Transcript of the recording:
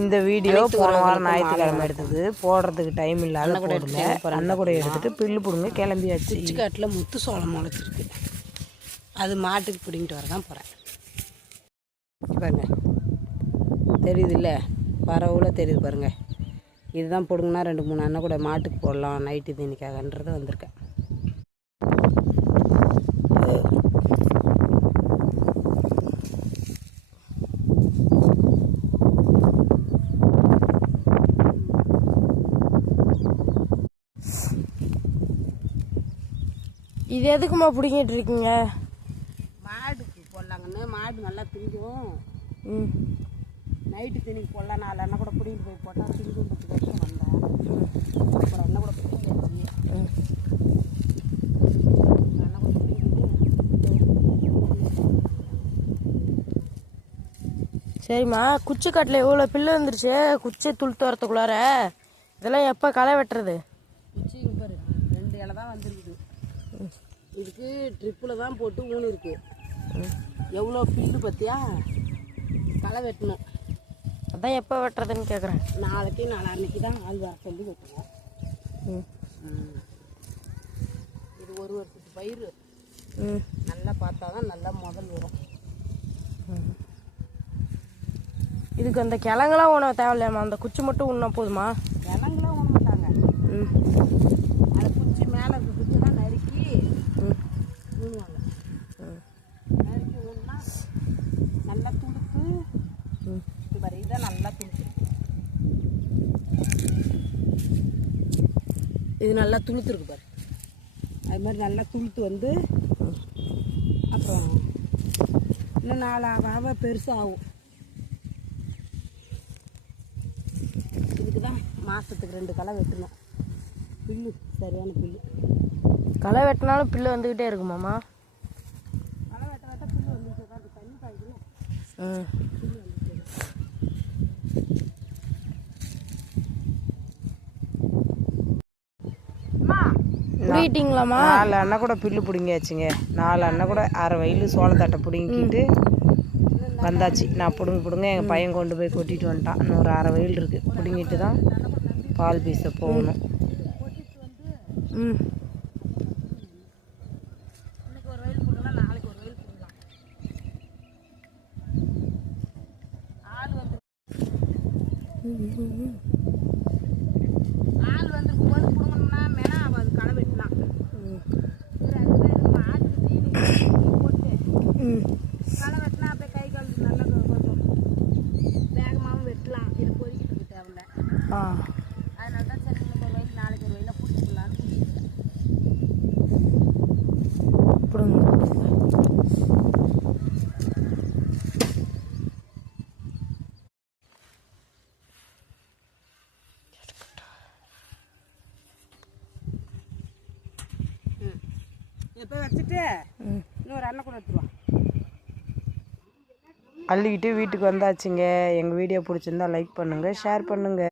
இந்த வீடியோ போன வாரம் ஞாயிற்றுக்கிழமை எடுத்தது, போடுறதுக்கு டைம் இல்லாத போடல. அன்னை கூட எடுத்துட்டு பில்லு பிடுங்க கிளம்பியாச்சு. குச்சிக்காட்டில் முத்து சோளம் முளைச்சிருக்கு, அது மாட்டுக்கு பிடிங்கிட்டு வர தான் போகிறேன். பாருங்க, தெரியுது இல்லை, பரவல தெரியுது பாருங்க. இதுதான் பிடுங்கன்னா 2-3 அண்ணன் கூட மாட்டுக்கு போடலாம் நைட்டு தீனிக்காகன்றது வந்திருக்கேன். இது எதுக்குமா பிடிங்கிட்டு இருக்கீங்க? மாடுக்கு போடலாங்கன்னு. மாடு நல்லா திங்கும். நைட்டு திணிக்கு போடலாம். 4 அண்ணன் கூட பிடிங்கிட்டு போய் போட்டால் திங்குன்றதுக்கு வந்தேன். அப்புறம் அண்ணன் கூட பிடிங்கியாச்சு. அண்ணன் கூட சரிம்மா, குச்சி காட்டில் எவ்வளோ பில்லு வந்துருச்சு. குச்சி துளுத்து வரத்துக்குள்ளார இதெல்லாம் எப்போ களை வெட்டுறது? குச்சி பாரு, 2 இலை தான் வந்துருக்குது. இதுக்கு ட்ரிப்பில் தான் போட்டு ஊனி இருக்கு. எவ்வளோ பில்லு பார்த்தியா? களை வெட்டணும். அதான் எப்போ வெட்டுறதுன்னு கேட்குறேன். நாளைக்கு நாளான்னைக்கு தான் ஆள் வர சொல்லி வெட்டுவோம். இது 1 வருஷத்து பயிர். நல்லா பார்த்தா தான் நல்லா முதல் வரும். இதுக்கு அந்த கிழங்கெல்லாம் உணவு தேவையில்லையாம்மா? அந்த குச்சி மட்டும் உண்ணா போதுமா? கிழங்குலாம் உண்ண மாட்டாங்க. அந்த குச்சி மேலே இருக்க குச்சி தான் நறுக்கி ஊணுவாங்க. நறுக்கி ஊன்னா நல்லா துளுத்து பாரு. இதான் நல்லா துளுத்து. இது நல்லா துளுத்துருக்கு பாரு. அது மாதிரி நல்லா துளுத்து வந்து அப்புறம் இன்னும் 4 ஆக பெருசாகும். இதுக்கு தான் மாதத்துக்கு 2 களை வெட்டணும். பில்லு சரியான பில்லு. களை வெட்டினாலும் பில்லு வந்துக்கிட்டே இருக்குமாம்மா? களை வெட்ட வெட்ட பில்லு வந்துட்டு தான் இருக்கு. தண்ணி பாய்க்கணும். பில்லு வந்துட்டு பிடிக்கிட்டீங்களாம்மா? 4 அண்ணன் கூட பில்லு பிடுங்கியாச்சுங்க. 4 அண்ணன் கூட 1/2 வயலு சோளத்தட்டை பிடுங்கிட்டு வந்தாச்சு. நான் பிடுங்க எங்கள் பையன் கொண்டு போய் கொட்டிட்டு வந்துட்டான். இன்னொரு 1/2 வயல் இருக்குது. பிடுங்கிட்டு தான் பால் பீச போகணும். இன்னைக்கு 1 வயல் போடலாம், நாளைக்கு 1 வயல் போடலாம். ஆள் வந்து போது பிடுங்கணும்னா மேலே அது களை வெட்டலாம். மாட்டுக்கு தீனி போட்டு களை வெட்டினா அப்படியே கை கால் நல்லா கொஞ்சம் வேகமாகவும் வெட்டலாம். இது பொறிக்கிட்டு தேவையில்ல. அதனால தான் சரி, இன்னைக்கு 1 வயல் நாளைக்கு 1 வயலில் பிடிச்சிக்கலான்னு பிடிச்சிருக்கேன். இப்போ வச்சுட்டு இன்னொரு அண்ணன் கூட எடுத்துருவான். அள்ளிக்கிட்டு வீட்டுக்கு வந்தாச்சுங்க. எங்கள் வீடியோ பிடிச்சிருந்தா லைக் பண்ணுங்கள், ஷேர் பண்ணுங்கள்.